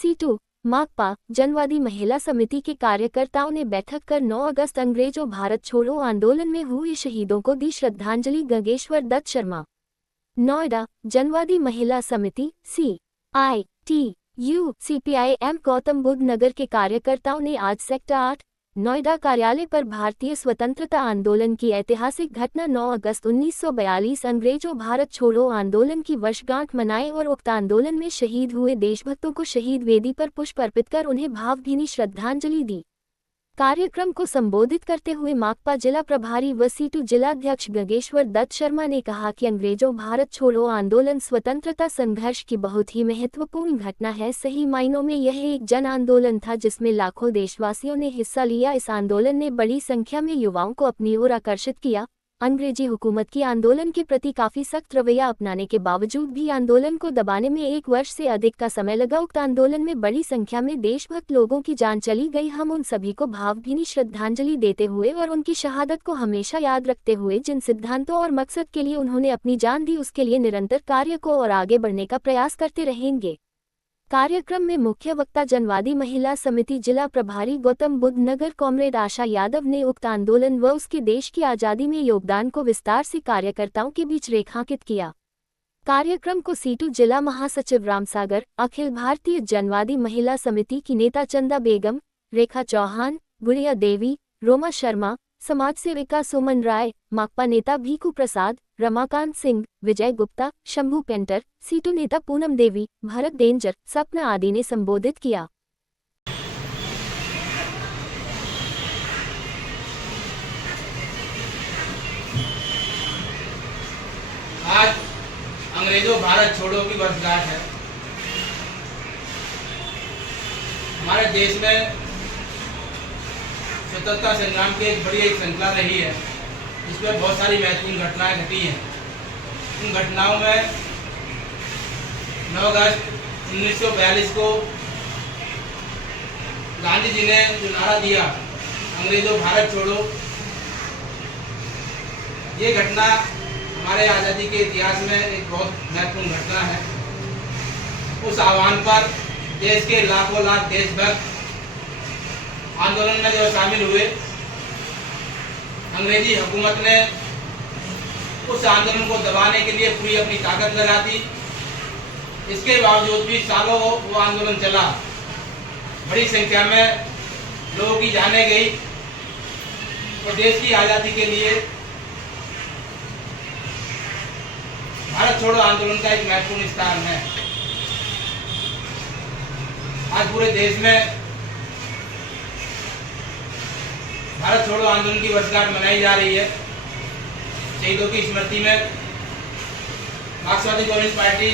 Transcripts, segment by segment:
Situ माकपा जनवादी महिला समिति के कार्यकर्ताओं ने बैठक कर 9 अगस्त अंग्रेजों भारत छोड़ो आंदोलन में हुए शहीदों को दी श्रद्धांजलि। गंगेश्वर दत्त शर्मा। नोएडा जनवादी महिला समिति CITU CPIM गौतम बुद्ध नगर के कार्यकर्ताओं ने आज सेक्टर 8 नोएडा कार्यालय पर भारतीय स्वतंत्रता आंदोलन की ऐतिहासिक घटना 9 अगस्त 1942 अंग्रेजों भारत छोड़ो आंदोलन की वर्षगांठ मनाए और उक्त आंदोलन में शहीद हुए देशभक्तों को शहीद वेदी पर पुष्प अर्पित कर उन्हें भावभीनी श्रद्धांजलि दी। कार्यक्रम को संबोधित करते हुए माकपा जिला प्रभारी व सीटू जिलाध्यक्ष गंगेश्वर दत्त शर्मा ने कहा कि अंग्रेजों भारत छोड़ो आंदोलन स्वतंत्रता संघर्ष की बहुत ही महत्वपूर्ण घटना है। सही मायनों में यह एक जन आंदोलन था जिसमें लाखों देशवासियों ने हिस्सा लिया। इस आंदोलन ने बड़ी संख्या में युवाओं को अपनी ओर आकर्षित किया। अंग्रेजी हुकूमत की आंदोलन के प्रति काफी सख्त रवैया अपनाने के बावजूद भी आंदोलन को दबाने में 1 वर्ष से अधिक का समय लगा। उक्त आंदोलन में बड़ी संख्या में देशभक्त लोगों की जान चली गई। हम उन सभी को भावभीनी श्रद्धांजलि देते हुए और उनकी शहादत को हमेशा याद रखते हुए जिन सिद्धांतों और मकसद के लिए उन्होंने अपनी जान दी उसके लिए निरंतर कार्य को और आगे बढ़ने का प्रयास करते रहेंगे। कार्यक्रम में मुख्य वक्ता जनवादी महिला समिति जिला प्रभारी गौतम बुद्ध नगर कॉमरेड आशा यादव ने उक्त आंदोलन व उसके देश की आज़ादी में योगदान को विस्तार से कार्यकर्ताओं के बीच रेखांकित किया। कार्यक्रम को सीटू जिला महासचिव रामसागर, अखिल भारतीय जनवादी महिला समिति की नेता चंदा बेगम, रेखा चौहान, गुड़िया देवी, रोमा शर्मा, समाज सेविका सुमन राय, माकपा नेता भीखू प्रसाद, रमाकांत सिंह, विजय गुप्ता, शंभू पेंटर, सीटू नेता पूनम देवी, भरत डेंजर, सपना आदि ने संबोधित किया। आज अंग्रेजों भारत छोड़ो की वर्षगांठ है। हमारे देश में स्वतंत्रता संग्राम की एक बड़ी श्रृंखला रही है, इसमें बहुत सारी महत्वपूर्ण घटनाएं घटी हैं। उन घटनाओं में 9 अगस्त 1942 को गांधी जी ने जो नारा दिया, अंग्रेजों भारत छोड़ो, ये घटना हमारे आज़ादी के इतिहास में एक बहुत महत्वपूर्ण घटना है। उस आह्वान पर देश के लाखों लाख देशभक्त आंदोलन में जो शामिल हुए, अंग्रेजी हुकूमत ने उस आंदोलन को दबाने के लिए पूरी अपनी ताकत लगा दी। इसके बावजूद भी सालों वो आंदोलन चला। बड़ी संख्या में लोगों की जानें गई और देश की आज़ादी के लिए भारत छोड़ो आंदोलन का एक महत्वपूर्ण स्थान है। आज पूरे देश में भारत छोड़ो आंदोलन की वर्षगांठ मनाई जा रही है। शहीदों की स्मृति में मार्क्सवादी communist party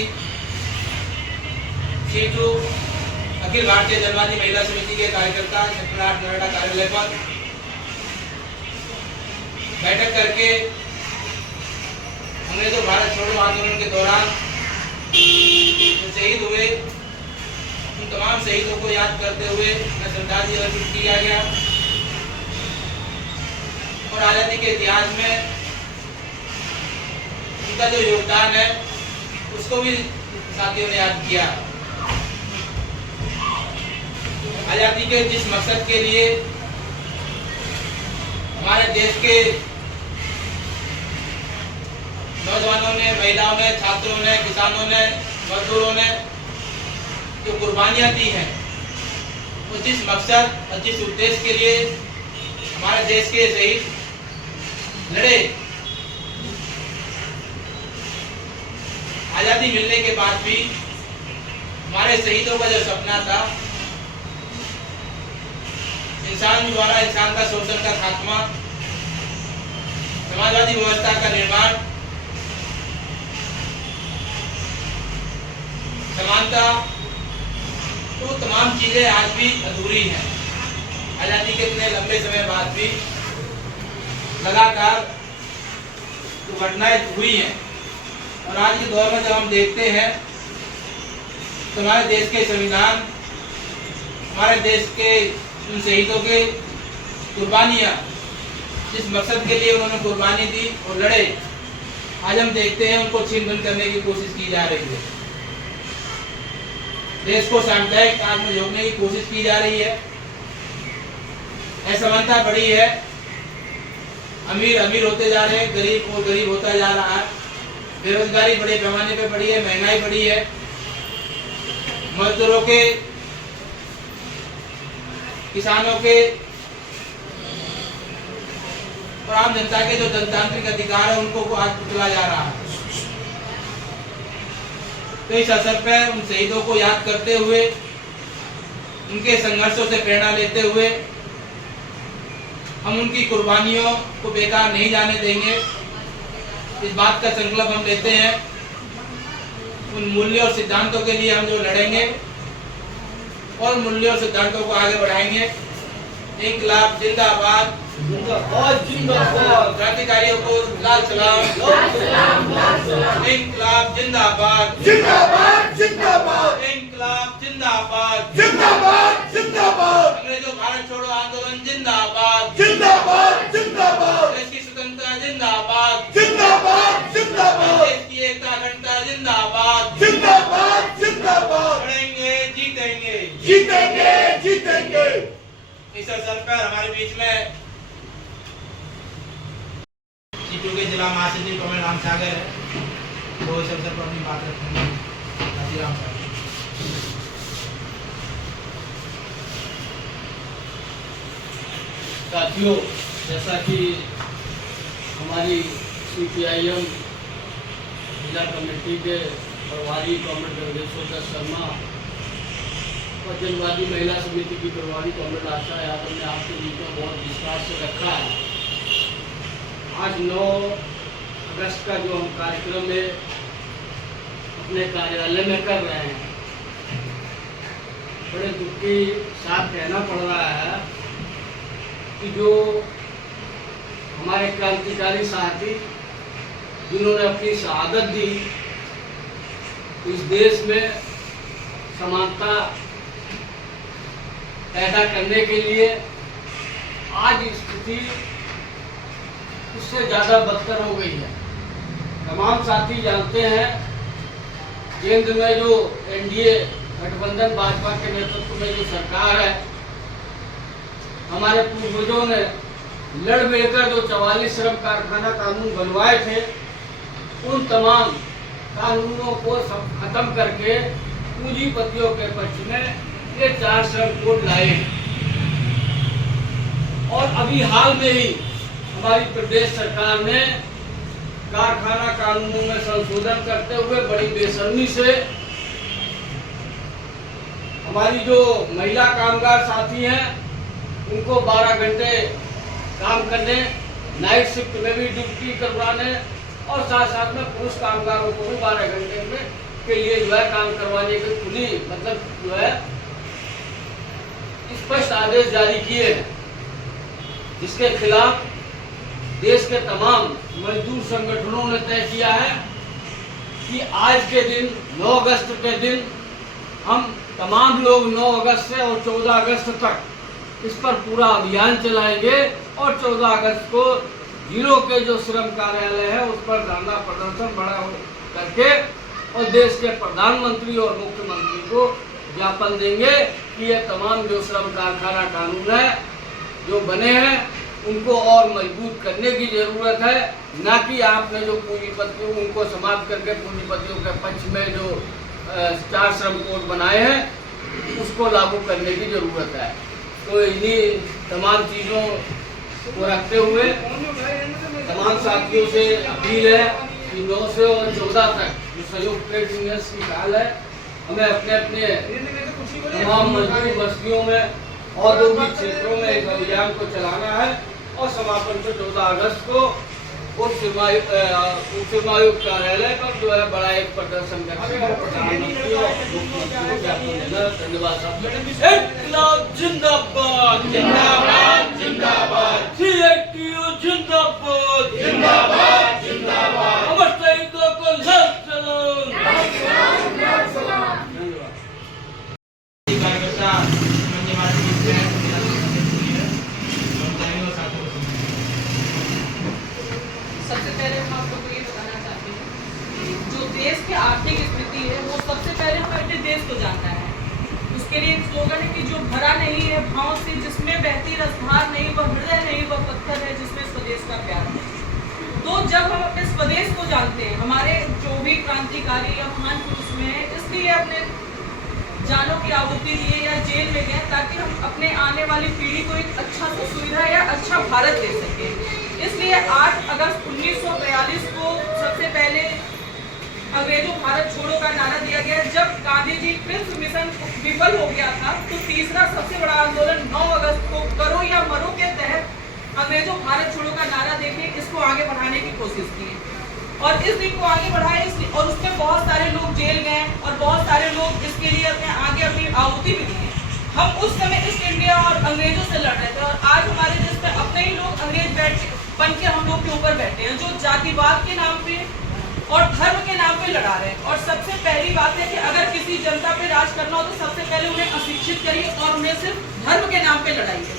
situ Akhil Bharatiya जनवादी महिला समिति के कार्यकर्ता सेक्टर 8 नोएडा कार्यालय पर बैठक करके अंग्रेजों भारत छोड़ो आंदोलन के दौरान जो शहीद हुए उन तमाम शहीदों को याद करते हुए श्रद्धांजलि अर्पित किया गया और आज़ादी के इतिहास में उनका जो योगदान है उसको भी साथियों ने याद किया। आज़ादी के जिस मकसद के लिए हमारे देश के नौजवानों ने, महिलाओं ने, छात्रों ने, किसानों ने, मजदूरों ने जो कुर्बानियां दी हैं, वो जिस मकसद और जिस उद्देश्य के लिए हमारे देश के शहीद लड़े, आज़ादी मिलने के बाद भी हमारे शहीदों का जो सपना था, इंसान द्वारा इंसान का शोषण का खात्मा, समाजवादी व्यवस्था का निर्माण, समानता, तो तमाम चीजें आज भी अधूरी हैं। आज़ादी के इतने लंबे समय बाद भी लगातार तो घटनाएं हुई हैं और आज के दौर में जब हम देखते हैं तो हमारे देश के संविधान, हमारे देश के उन शहीदों के कुर्बानियाँ, जिस मकसद के लिए उन्होंने कुर्बानी दी और लड़े, आज हम देखते हैं उनको छीन-भिन करने की कोशिश की जा रही है। देश को सामुदायिक काज में जोड़ने की कोशिश की जा रही है। असमानता बढ़ी है, अमीर अमीर होते जा रहे हैं, गरीब और गरीब होता जा रहा है, बेरोजगारी बड़े पैमाने पे बढ़ी है, महंगाई बढ़ी है, मजदूरों के, किसानों के और आम जनता के जो जनतांत्रिक अधिकार है उनको आज कुचला जा रहा है। तो इस अवसर पर उन शहीदों को याद करते हुए, उनके संघर्षों से प्रेरणा लेते हुए हम उनकी कुर्बानियों को बेकार नहीं जाने देंगे। इस बात का संकल्प हम लेते हैं। उन मूल्यों और सिद्धांतों के लिए हम जो लड़ेंगे और मूल्यों और सिद्धांतों को आगे बढ़ाएंगे। इंकलाब जिंदाबाद, क्रांतिकारियों को लाल सलाम, इंकलाब जिंदाबाद, इंकलाब जिंदाबाद, अंग्रेजों भारत छोड़ो आंदोलन जिंदाबाद, देश की स्वतंत्रता जिंदाबाद, देश की एकता अखंडता जिंदाबाद, जीतेंगे। इस अवसर पर हमारे बीच में सीटू के जिला महासचिव कमल राम सागर है, वो इस अवसर पर अपनी बात रखेंगे। राम सागर। साथियों, जैसा कि हमारी CPIM जिला कमेटी के प्रभारी कॉमरेड योगेश्वर शर्मा और जनवादी महिला समिति की प्रभारी कॉमरेड आशा यादव ने आपके बीच में बहुत विस्तार से रखा है। आज 9 अगस्त का जो हम कार्यक्रम में अपने कार्यालय में कर रहे हैं, बड़े दुख के साथ कहना पड़ रहा है कि जो हमारे क्रांतिकारी साथी जिन्होंने अपनी शहादत दी, इस देश में समानता पैदा करने के लिए, आज स्थिति उससे ज़्यादा बदतर हो गई है। तमाम साथी जानते हैं, केंद्र में जो NDA गठबंधन भाजपा के नेतृत्व में जो सरकार है, हमारे पूर्वजों ने लड़ मिलकर जो 44 श्रम कारखाना कानून बनवाए थे, उन तमाम कानूनों को सब खत्म करके पूंजीपतियों के पक्ष में ये 4 श्रम कोड लाए। और अभी हाल में ही हमारी प्रदेश सरकार ने कारखाना कानूनों में संशोधन करते हुए बड़ी बेशर्मी से हमारी जो महिला कामगार साथी हैं उनको 12 घंटे काम करने, नाइट शिफ्ट में भी ड्यूटी करवाने और साथ साथ में पुरुष कामगारों को भी 12 घंटे में के लिए जो है काम करवाने की खुली मतलब जो है स्पष्ट आदेश जारी किए हैं, जिसके खिलाफ देश के तमाम मजदूर संगठनों ने तय किया है कि आज के दिन 9 अगस्त के दिन हम तमाम लोग 9 अगस्त से और 14 अगस्त तक इस पर पूरा अभियान चलाएंगे और 14 अगस्त को जिलों के जो श्रम कार्यालय है उस पर धरना प्रदर्शन बड़ा करके और देश के प्रधानमंत्री और मुख्यमंत्री को ज्ञापन देंगे कि ये तमाम जो श्रम कारखाना कानून है जो बने हैं उनको और मजबूत करने की जरूरत है, ना कि आपने जो पूंजीपतियों उनको समाप्त करके पूंजीपतियों के पक्ष में जो 4 श्रम कोड बनाए हैं उसको लागू करने की जरूरत है। तो इन्हीं तमाम चीज़ों को रखते हुए तमाम साथियों से अपील है कि 9 से और 14 तक जो संयुक्त ट्रेड यूनियंस की पहल है, हमें अपने अपने तमाम मजदूर बस्तियों में औद्योगिक क्षेत्रों में इस अभियान को चलाना है और समापन को 14 अगस्त को उप सीमायुक्त कार्यालय पर जो है बड़ा एक प्रदर्शन करके प्रधानमंत्री और मुख्यमंत्री को ज्ञापन देना। धन्यवाद। इंकलाब जिंदाबाद, जिंदाबाद, जिंदाबाद, CITU जिंदाबाद, जिंदाबाद, जिंदाबाद, अमर शहीदों को लाल सलाम, लाल सलाम। सबसे पहले हम आप लोग को ये बताना चाहते हैं, जो देश की आर्थिक स्थिति है वो सबसे पहले हमें अपने देश को जानना है। स्लोगन है कि जो भरा नहीं है भाव से, जिसमें बहती रसधार नहीं, वह हृदय नहीं, वह पत्थर है जिसमें स्वदेश का प्यार है। तो जब हम अपने स्वदेश को जानते हैं, हमारे जो भी क्रांतिकारी या महान पुरुष में है, इसलिए अपने जानों की आहुति दिए या जेल में गए ताकि हम अपने आने वाली पीढ़ी को एक अच्छा सुविधा या अच्छा भारत दे सकें। इसलिए 8 अगस्त 1942 को सबसे पहले अंग्रेजों भारत छोड़ो का नारा दिया गया। जब गांधी जी प्रिंस मिशन विफल हो गया था तो तीसरा सबसे बड़ा आंदोलन 9 अगस्त को करो या मरो के तहत अंग्रेजों भारत छोड़ो का नारा देके इसको आगे बढ़ाने की कोशिश की और इस दिन को आगे बढ़ाए और उसमें बहुत सारे लोग जेल गए और बहुत सारे लोग इसके लिए अपनी आहुति भी दी। हम उस समय इस इंडिया और अंग्रेजों से लड़ रहे थे और आज हमारे देश में अपने ही लोग अंग्रेज बन के हम लोग के ऊपर बैठे हैं, जो जातिवाद के नाम पे और धर्म के नाम पे लड़ा रहे हैं। और सबसे पहली बात है कि अगर किसी जनता पे राज करना हो तो सबसे पहले उन्हें अशिक्षित करिए और उन्हें सिर्फ धर्म के नाम पे लड़ाइए।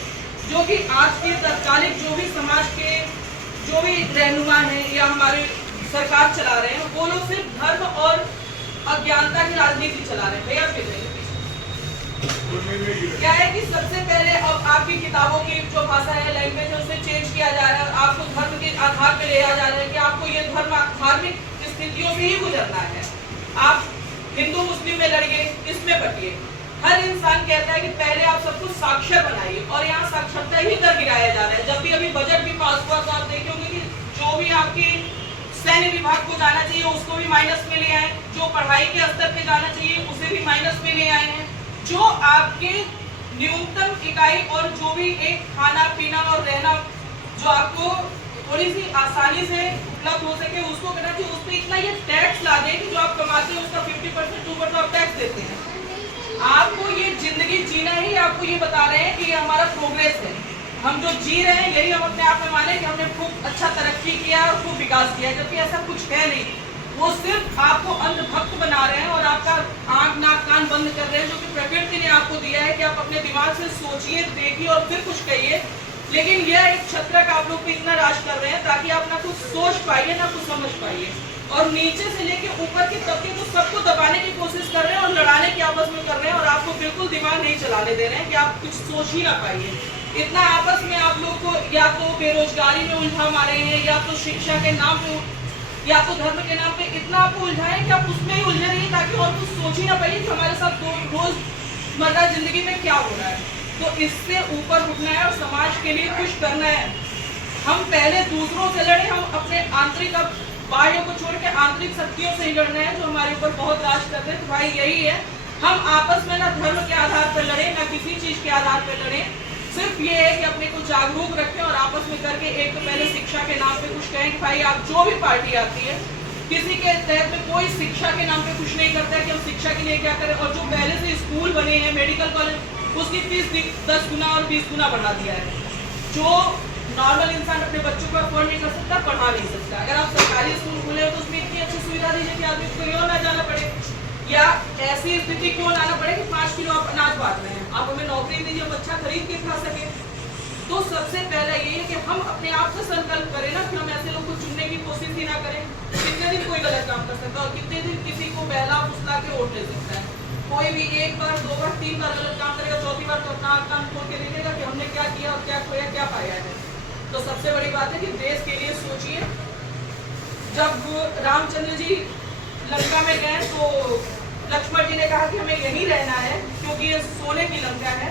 जो कि आज के तत्कालिक जो भी समाज के जो भी रहनुमा हैं या हमारे सरकार चला रहे हैं, वो लोग सिर्फ धर्म और अज्ञानता की राजनीति चला रहे हैं। भैया फिर क्या है कि सबसे पहले अब आपकी किताबों की जो भाषा है, लैंग्वेज है, उसे चेंज किया जा रहा है। आपको धर्म के आधार पर ले जा रहा है कि आपको ये धर्म धार्मिक स्थितियों से ही गुजरना है। आप हिंदू मुस्लिम में लड़िए, इसमें बटिए। हर इंसान कहता है कि पहले आप सब कुछ साक्षर बनाइए और यहाँ साक्षरता ही कर गिराया जा रहा है। जब भी अभी बजट भी पास हुआ तो आप देखे होंगे कि जो भी आपके सैन्य विभाग को जाना चाहिए उसको भी माइनस में ले आए, जो पढ़ाई के स्तर पे जाना चाहिए उसे भी माइनस में ले आए हैं। जो आपके न्यूनतम इकाई और जो भी एक खाना पीना और रहना जो आपको थोड़ी सी आसानी से उपलब्ध हो सके उसको करना चाहिए, उस पर इतना ये टैक्स ला दे कि जो आप कमाते हैं उसका 50% 2% आप टैक्स देते हैं। आपको ये जिंदगी जीना ही आपको ये बता रहे हैं कि ये हमारा प्रोग्रेस है। हम जो जी रहे हैं यही हम अपने आप में माने कि हमने खूब अच्छा तरक्की किया और खूब विकास किया, जबकि ऐसा कुछ है नहीं। वो सिर्फ आपको अंधभक्त बना रहे हैं और आपका आंख नाक कान बंद कर रहे हैं, जो कि प्रकृति ने आपको दिया है कि आप अपने दिमाग से सोचिए, देखिए और फिर कुछ कहिए। लेकिन यह एक छत्रक आप लोग पे इतना राज कर रहे हैं ताकि आप ना कुछ सोच पाइए ना कुछ समझ पाइए, और नीचे से लेके ऊपर के तबके को सबको दबाने की कोशिश कर रहे हैं और लड़ाने की आपस में कर रहे हैं और आपको बिल्कुल दिमाग नहीं चलाने दे रहे हैं कि आप कुछ सोच ही ना पाइए। इतना आपस में आप लोग को या तो बेरोजगारी में उलझा मारे हैं या तो शिक्षा के नाम पे या तो धर्म के नाम पे इतना आपको उलझाए कि आप उसमें ही उलझे रहिए ताकि और कुछ सोच ही ना पाइए कि हमारे साथ रोजमर्रा जिंदगी में क्या हो रहा है। तो इससे ऊपर उठना है और समाज के लिए कुछ करना है। हम पहले दूसरों से लड़े, हम अपने आंतरिक बाह्य को छोड़ के आंतरिक शक्तियों से ही लड़ना है जो हमारे ऊपर बहुत राज करते हैं। तो भाई यही है, हम आपस में ना धर्म के आधार पर लड़े ना किसी चीज के आधार पर लड़े, सिर्फ ये है कि अपने को जागरूक रखें और आपस में करके एक तो पहले शिक्षा के नाम पे कुछ कहें कि भाई आप जो भी पार्टी आती है किसी के तहत में कोई शिक्षा के नाम पे कुछ नहीं करता है कि हम शिक्षा के लिए क्या करें। और जो पहले से स्कूल बने हैं, मेडिकल कॉलेज, उसकी फीस 10 गुना और 20 गुना बढ़ा दिया है। जो नॉर्मल इंसान अपने बच्चों को अफोर्ड नहीं कर सकता, पढ़ा नहीं सकता। अगर आप सरकारी स्कूल खोले हो तो उसमें इतनी अच्छी सुविधा दीजिए कि आदमी को कहीं और ना जाना पड़े, या ऐसी स्थिति क्यों लाना पड़े कि 5 किलो आप अनाज बांट रहे हैं, आप हमें नौकरी दीजिए, हम अच्छा खरीद के खा सके। तो सबसे पहला ये है कि हम अपने आप से संकल्प करें ना कि हम ऐसे लोग को चुनने की कोशिश ही ना करें। कितने दिन कोई गलत काम कर सकता है और कितने दिन किसी को बहला फुसला के वोट ले सकता है। कोई भी 1 बार 2 बार 3 बार गलत काम करेगा, चौथी बार तो अपना कान खोल के देखेगा कि हमने क्या किया और क्या खोया क्या पाया है। तो सबसे बड़ी बात है कि देश के लिए सोचिए। जब रामचंद्र जी लंका में गए तो लक्ष्मण जी ने कहा कि हमें यहीं रहना है क्योंकि ये सोने की लंका है।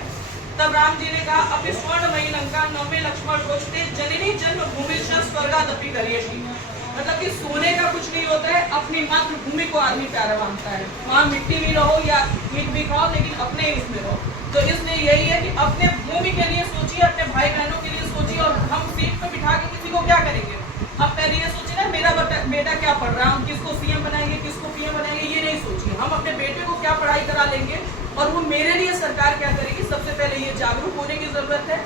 तब राम जी ने कहा अपनी स्वर्णमयी लंका नवमे लक्ष्मण रोचते जननी जन्मभूमि स्वर्गादपि करियसी। मतलब कि सोने का कुछ नहीं होता है, अपनी मातृभूमि को आदमी प्यारा मानता है। वहाँ मिट्टी भी रहो या मीट भी खाओ लेकिन अपने ही उसमें रहो। तो इसलिए यही है कि अपने भूमि के लिए सोचिए, अपने भाई बहनों के लिए सोचिए। और हम सीट पे बिठा के किसी को क्या करेंगे? अब पहले ये सोचिए ना मेरा बेटा क्या पढ़ रहा है, हम किसको सीएम बनाएंगे किसको पीएम बनाएंगे, ये नहीं सोचिए। हम अपने बेटे को क्या पढ़ाई करा लेंगे और वो मेरे लिए सरकार क्या करेगी। सबसे पहले ये जागरूक होने की जरूरत है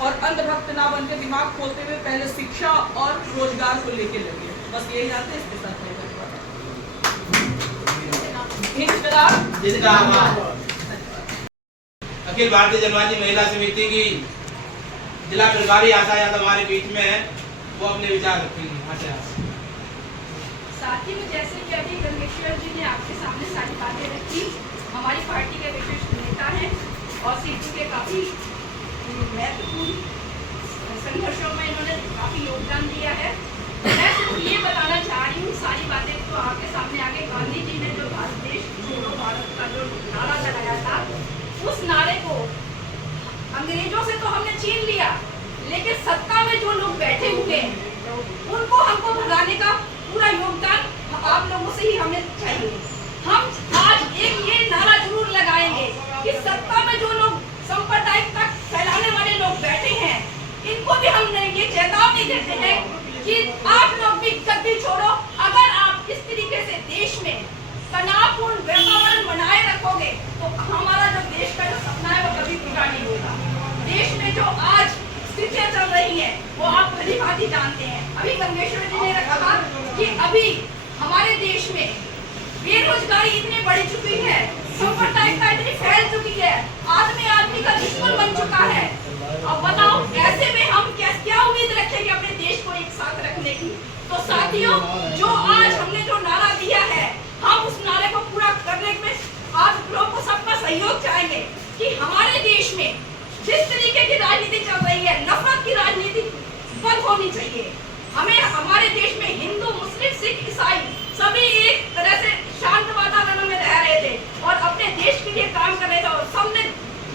और अंधभक्त ना बन के दिमाग खोलते हुए पहले शिक्षा और रोजगार को लेके लगे। बस यही जानते इसके साथ अखिल भारतीय जनवादी महिला समिति की जिला प्रभारी आशा यादव हमारे बीच में है, वो अपने विचार रखेंगी। साथी में जैसे कि अभी गंगेश्वर जी ने आपके सामने सारी बातें रखी, हमारी पार्टी के विशिष्ट नेता हैं और सिद्धू के काफ़ी महत्वपूर्ण संघर्षों में इन्होंने काफ़ी योगदान दिया है। मैं सिर्फ ये बताना चाह रही हूँ, सारी बातें तो आपके सामने आगे गांधी जी ने जो भारत देश छोड़ो भारत का जो नारा लगाया था, उस नारे को अंग्रेजों से तो हमने छीन लिया, लेकिन सत्ता में जो लोग बैठे हुए हैं उनको हमको भगाने का पूरा योगदान आप लोगों से ही हमें चाहिए। हम आज एक ये नारा जरूर लगाएंगे कि सत्ता में जो लोग सांप्रदायिकता फैलाने वाले लोग बैठे हैं, इनको भी हम ये चेतावनी देते हैं कि आप लोग भी गद्दी छोड़ो। अगर आप इस तरीके से देश में तनावपूर्ण वातावरण बनाए रखोगे तो हमारा जो देश का जो सपना है वो कभी पूरा नहीं होगा। देश में जो आज स्थितियां चल रही हैं वो आप भली भांति जानते हैं। अभी गंगेश्वर जी ने कहा कि अभी हमारे देश में बेरोजगारी इतनी बढ़ चुकी है, सांप्रदायिकता इतनी फैल चुकी है, आदमी आदमी का दुश्मन बन चुका है। अब बताओ ऐसे में हम क्या उम्मीद रखेंगे अपने देश को एक साथ रखने की। तो साथियों, जो आज हमने जो नारा दिया है, हम उस नारे को पूरा करने में आप लोगों को सबका सहयोग चाहेंगे कि हमारे देश में जिस तरीके की राजनीति चल रही है, नफरत की राजनीति बंद होनी चाहिए। हमें हमारे देश में हिंदू, मुस्लिम, सिख, ईसाई सभी एक तरह से शांत वातावरण में रह रहे थे और अपने देश के लिए काम कर रहे थे और सबने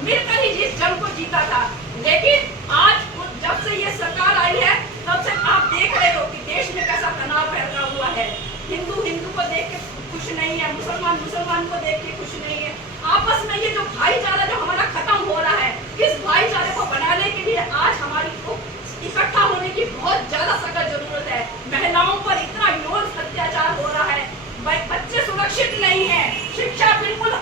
मिलकर ही जिस जंग को जीता था। लेकिन आज जब से ये सरकार आई है तब से आप देख रहे हो कि देश में कैसा तनाव फैला हुआ है। हिंदू हिंदू को देख के खुश नहीं है, मुसलमान मुसलमान को देख के खुश नहीं है। आपस में ये जो भाईचारा जो हमारा खत्म हो रहा है, इस भाईचारे को बनाने के लिए आज हमारी को इकट्ठा होने की बहुत ज्यादा सख्त जरूरत है। महिलाओं पर इतना यौन अत्याचार हो रहा है, बच्चे सुरक्षित नहीं है, शिक्षा बिल्कुल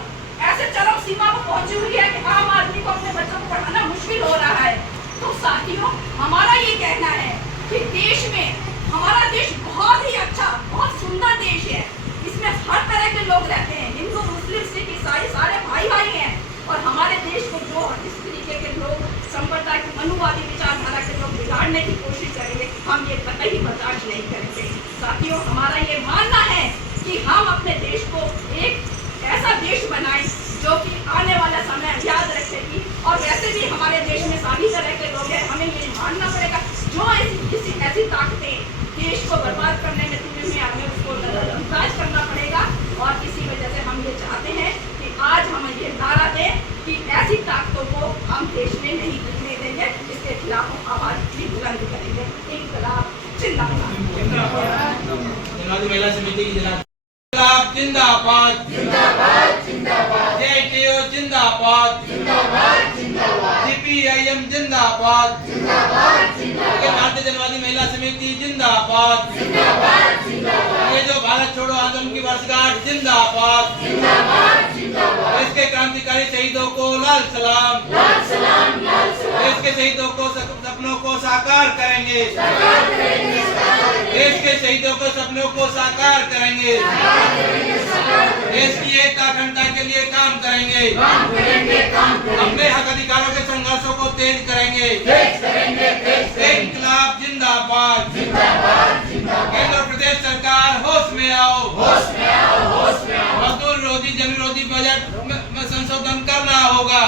ऐसे चरम सीमा पर पहुंची हुई है कि आम आदमी को अपने बच्चों को पढ़ाना मुश्किल हो रहा है। तो साथियों, हमारा ये कहना है कि देश में हमारा देश बहुत ही अच्छा, बहुत सुंदर देश है। इसमें हर तरह के लोग रहते हैं, हिंदू, मुस्लिम, सिख, ईसाई सारे भाई भाई हैं। और हमारे देश को जो इस तरीके के लोग संप्रदाय के मनुवादी विचारधारा के लोग बिगाड़ने की कोशिश करेंगे, हम ये कतई बर्दाश्त नहीं करेंगे। साथियों, हमारा ये मानना है कि हम अपने देश को एक ऐसा देश बनाएं जो कि आने वाला समय याद रखेगी। और वैसे भी हमारे देश में सभी तरह के लोग हैं, हमें ये मानना पड़ेगा जो ऐसी ताकतें देश को बर्बाद करने में तुले में हमें उसको नजरअंदाज करना पड़ेगा। और इसी वजह से हम ये चाहते हैं कि आज हम ये नारा दें कि ऐसी ताकतों को हम देश में नहीं टिकने देंगे, इसके खिलाफ हम आवाज भी बुलंद करेंगे। इनकलाब जिंदाबाद। महिला समिति की जिंदाबाद, जिंदाबाद, जिंदाबाद, जेटीयू जिंदाबाद, सीपीआईएम जिंदाबाद, भारतीय जनवादी महिला समिति जिंदाबाद, ये जो भारत छोड़ो आंदोलन की वर्षगांठ जिंदाबाद, इसके क्रांतिकारी शहीदों को लाल सलाम, इसके शहीदों को सपनों को साकार करेंगे, देश के शहीदों को सपनों को साकार करेंगे, देश की एकता अखंडता के लिए काम करेंगे, अपने हक अधिकारों के संघर्षों को तेज करेंगे। इंकलाब जिंदाबाद, केंद्र प्रदेश सरकार होश में आओ, मजदूर विरोधी जन विरोधी बजट में संशोधन करना होगा,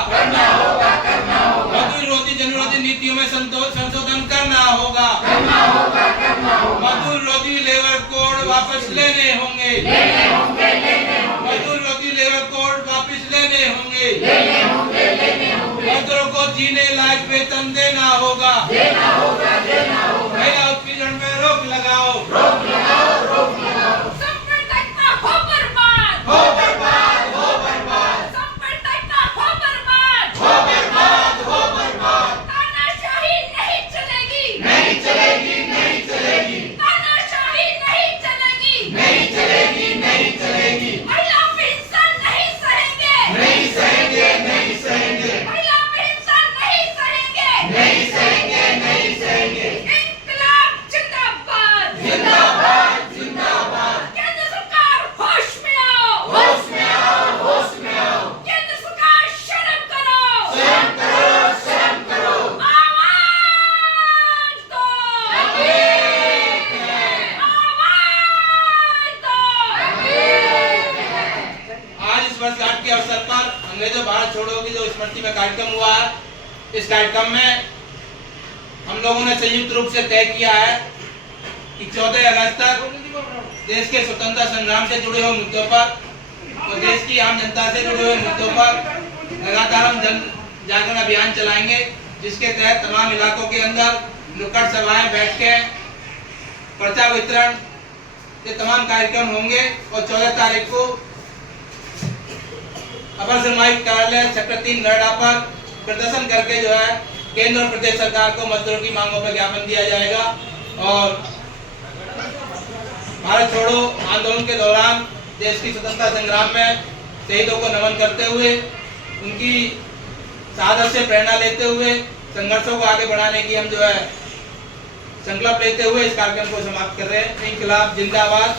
मजदूर विरोधी जन विरोधी नीतियों में संशोधन करना होगा, मजदूर विरोधी लेबर कोड वापस लेने होंगे, मजदूर विरोधी लेबर कोड वापस लेने होंगे, मजदूरों को जीने लायक वेतन देना होगा, महिला उत्पीड़न में रोक लगाओ, सांप्रदायिकता हो बर्बाद, हो बर्बाद, हो बर्बाद, सांप्रदायिकता हो बर्बाद, हो बर्बाद, हो बर्बाद, तानाशाही नहीं चलेगी, नहीं चलेगी, नहीं चलेगी, तानाशाही नहीं चलेगी, नहीं चलेगी, नहीं चलेगी, महिला हिंसा नहीं सहेंगे, नहीं सहेंगे, नहीं सहेंगे, महिला हिंसा नहीं सहेंगे। कार्यक्रम हुआ है। इस कार्यक्रम में हम लोगों ने संयुक्त रूप से तय किया है कि 14 अगस्त तक देश के स्वतंत्रता संग्राम से जुड़े हुए मुद्दों पर और देश की आम जनता से जुड़े हुए मुद्दों पर लगातार हम जन जागरण अभियान चलाएंगे, जिसके तहत तमाम इलाकों के अंदर नुक्कड़ सभाएं, बैठकें, पर्चा वितरण ये तमाम कार्यक्रम होंगे और 14 तारीख को अपर श्रमायुक्त कार्यालय सेक्टर 3 नोएडा पर प्रदर्शन करके जो है केंद्र और प्रदेश सरकार को मजदूरों की मांगों पर ज्ञापन दिया जाएगा। और भारत छोड़ो आंदोलन के दौरान देश की स्वतंत्रता संग्राम में शहीदों को नमन करते हुए, उनकी शहादत से प्रेरणा लेते हुए संघर्षों को आगे बढ़ाने की हम जो है संकल्प लेते हुए इस कार्यक्रम को समाप्त कर रहे हैं। इनकलाब जिंदाबाद।